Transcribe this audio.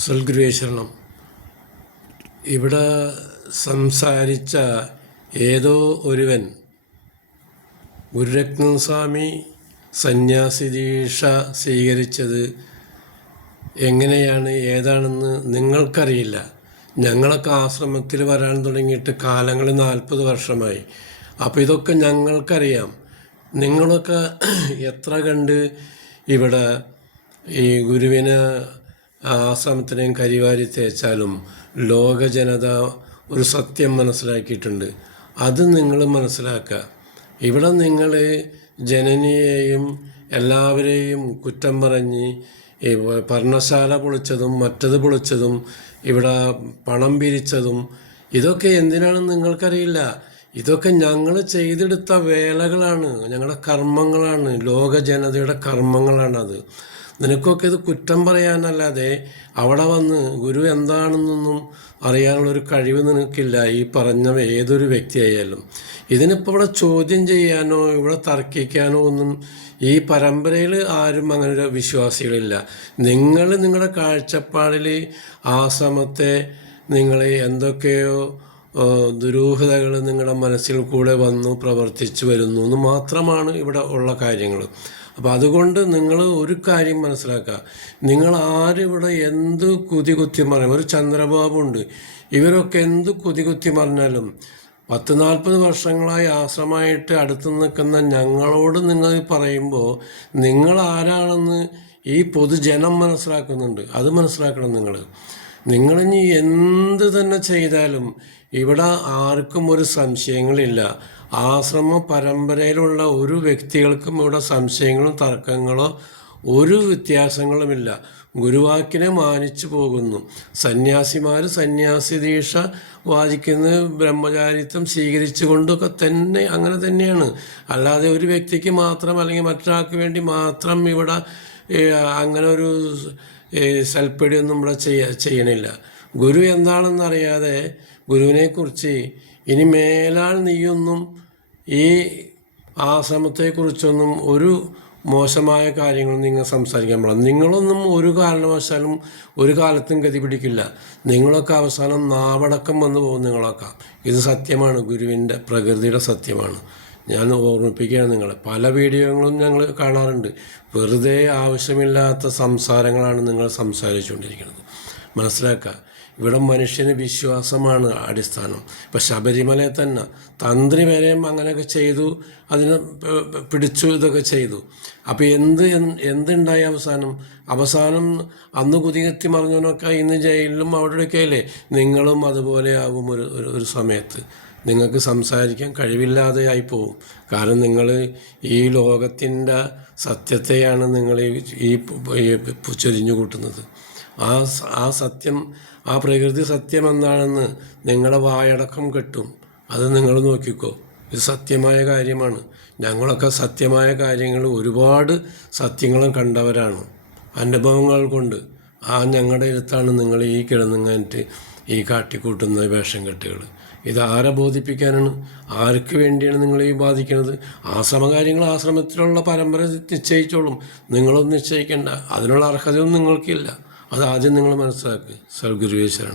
സൽഗുരുവേശ്വരണം ഇവിടെ സംസാരിച്ച ഏതോ ഒരുവൻ ഗുരുരത്നം സ്വാമി സന്യാസി ദീക്ഷ സ്വീകരിച്ചത് എങ്ങനെയാണ് ഏതാണെന്ന് നിങ്ങൾക്കറിയില്ല. ഞങ്ങളൊക്കെ ആശ്രമത്തിൽ വരാൻ തുടങ്ങിയിട്ട് കാലങ്ങൾ 40 വർഷമായി. അപ്പോൾ ഇതൊക്കെ ഞങ്ങൾക്കറിയാം. നിങ്ങളൊക്കെ എത്ര കണ്ട് ഇവിടെ ഈ ഗുരുവിന് ആശ്രമത്തിനെയും കരിവാരി തേച്ചാലും ലോക ജനത ഒരു സത്യം മനസ്സിലാക്കിയിട്ടുണ്ട്. അത് നിങ്ങൾ മനസ്സിലാക്കുക. ഇവിടെ നിങ്ങൾ ജനനിയെയും എല്ലാവരെയും കുറ്റം പറഞ്ഞ് പർണശാല പൊളിച്ചതും മറ്റത് പൊളിച്ചതും ഇവിടെ പണം പിരിച്ചതും ഇതൊക്കെ എന്തിനാണെന്ന് നിങ്ങൾക്കറിയില്ല. ഇതൊക്കെ ഞങ്ങൾ ചെയ്തെടുത്ത വേലകളാണ്, ഞങ്ങളുടെ കർമ്മങ്ങളാണ്, ലോക ജനതയുടെ കർമ്മങ്ങളാണത്. നിനക്കൊക്കെ ഇത് കുറ്റം പറയാനല്ലാതെ അവിടെ വന്ന് ഗുരു എന്താണെന്നൊന്നും അറിയാനുള്ളൊരു കഴിവ് നിനക്കില്ല. ഈ പറഞ്ഞ ഏതൊരു വ്യക്തിയായാലും ഇതിനിപ്പോൾ ഇവിടെ ചോദ്യം ചെയ്യാനോ ഇവിടെ തർക്കിക്കാനോ ഒന്നും ഈ പരമ്പരയിൽ ആരും അങ്ങനെ ഒരു വിശ്വാസികളില്ല. നിങ്ങൾ നിങ്ങളുടെ കാഴ്ചപ്പാടിൽ ആശ്രമത്തെ നിങ്ങൾ എന്തൊക്കെയോ ദുരൂഹതകൾ നിങ്ങളുടെ മനസ്സിൽ കൂടെ വന്നു പ്രവർത്തിച്ചു വരുന്നു എന്ന് മാത്രമാണ് ഇവിടെ ഉള്ള കാര്യങ്ങൾ. അപ്പോൾ അതുകൊണ്ട് നിങ്ങൾ ഒരു കാര്യം മനസ്സിലാക്കുക. നിങ്ങൾ ആരിവിടെ എന്ത് കുത്തി മറിയും, ഒരു ചന്ദ്രബാബുണ്ട്, ഇവരൊക്കെ എന്ത് കുത്തി മറിഞ്ഞാലും 40 വർഷങ്ങളായി ആശ്രമമായിട്ട് അടുത്ത് നിൽക്കുന്ന ഞങ്ങളോട് നിങ്ങൾ പറയുമ്പോൾ നിങ്ങൾ ആരാണെന്ന് ഈ പൊതുജനം മനസ്സിലാക്കുന്നുണ്ട്. അത് മനസ്സിലാക്കണം. നിങ്ങളിനി എന്ത് തന്നെ ചെയ്താലും ഇവിടെ ആർക്കും ഒരു സംശയങ്ങളില്ല. ആശ്രമ പരമ്പരയിലുള്ള ഒരു വ്യക്തികൾക്കും ഇവിടെ സംശയങ്ങളും തർക്കങ്ങളോ ഒരു വ്യത്യാസങ്ങളുമില്ല. ഗുരുവാക്കിനെ മാനിച്ചു പോകുന്നു. സന്യാസിമാർ സന്യാസി ദീക്ഷ വാദിക്കുന്ന ബ്രഹ്മചാരിത്വം സ്വീകരിച്ചു കൊണ്ടൊക്കെ തന്നെ അങ്ങനെ തന്നെയാണ്. അല്ലാതെ ഒരു വ്യക്തിക്ക് മാത്രം അല്ലെങ്കിൽ മറ്റൊരാൾക്ക് വേണ്ടി മാത്രം ഇവിടെ അങ്ങനെ ഒരു സൽപ്പടിയൊന്നും ഇവിടെ ചെയ്യണില്ല. ഗുരു എന്താണെന്നറിയാതെ ഗുരുവിനെക്കുറിച്ച് ഇനി മേലാൽ നീയൊന്നും ഈ ആശ്രമത്തെക്കുറിച്ചൊന്നും ഒരു മോശമായ കാര്യങ്ങൾ നിങ്ങൾ സംസാരിക്കാൻ പാടില്ല. നിങ്ങളൊന്നും ഒരു കാരണവശാലും ഒരു കാലത്തും ഗതി പിടിക്കില്ല. നിങ്ങളൊക്കെ അവസാനം നാവടക്കം വന്നു പോകും. നിങ്ങളൊക്കെ ഇത് സത്യമാണ്, ഗുരുവിൻ്റെ പ്രകൃതിയുടെ സത്യമാണ്. ഞാൻ ഓർമ്മിപ്പിക്കുകയാണ് നിങ്ങളെ. പല വീഡിയോകളും ഞങ്ങൾ കാണാറുണ്ട്. വെറുതെ ആവശ്യമില്ലാത്ത സംസാരങ്ങളാണ് നിങ്ങൾ സംസാരിച്ചുകൊണ്ടിരിക്കുന്നത്. മനസ്സിലാക്കുക. ഇവിടെ മനുഷ്യന് വിശ്വാസമാണ് അടിസ്ഥാനം. ഇപ്പം ശബരിമലയിൽ തന്നെ തന്ത്രി വരെയും അങ്ങനെയൊക്കെ ചെയ്തു, അതിനെ പിടിച്ചു, ഇതൊക്കെ ചെയ്തു. അപ്പോൾ എന്തുണ്ടായി അവസാനം അന്ന് കുതികത്തി മറിഞ്ഞവനൊക്കെ ഇന്ന് ജയിലിലും അവിടെയൊക്കെ അല്ലേ. നിങ്ങളും അതുപോലെ ആകും ഒരു സമയത്ത്. നിങ്ങൾക്ക് സംസാരിക്കാൻ കഴിവില്ലാതെ ആയിപ്പോവും. കാരണം നിങ്ങൾ ഈ ലോകത്തിൻ്റെ സത്യത്തെയാണ് നിങ്ങൾ ഈ ചൊരിഞ്ഞു കൂട്ടുന്നത്. ആ സത്യം, ആ പ്രകൃതി സത്യം എന്താണെന്ന് നിങ്ങളെ വായടക്കം കെട്ടും. അത് നിങ്ങൾ നോക്കിക്കോ. ഇത് സത്യമായ കാര്യമാണ്. ഞങ്ങളൊക്കെ സത്യമായ കാര്യങ്ങൾ ഒരുപാട് സത്യങ്ങളും കണ്ടവരാണ്. അനുഭവങ്ങൾ കൊണ്ട് ഞങ്ങളുടെ അടുത്താണ് നിങ്ങൾ ഈ കിടന്നുങ്ങാനിട്ട് ഈ കാട്ടിക്കൂട്ടുന്ന വേഷം കെട്ടുകൾ. ഇത് ആരെ ബോധിപ്പിക്കാനാണ്? ആർക്ക് വേണ്ടിയാണ് നിങ്ങൾ ഈ ബാധിക്കുന്നത്? ആശ്രമകാര്യങ്ങൾ ആശ്രമത്തിലുള്ള പരമ്പര നിശ്ചയിച്ചോളും. നിങ്ങളൊന്നും നിശ്ചയിക്കേണ്ട. അതിനുള്ള അർഹതയൊന്നും നിങ്ങൾക്കില്ല. അത് ആദ്യം നിങ്ങൾ മനസ്സിലാക്കുക. സൽഗുരുവേശ്വരണം.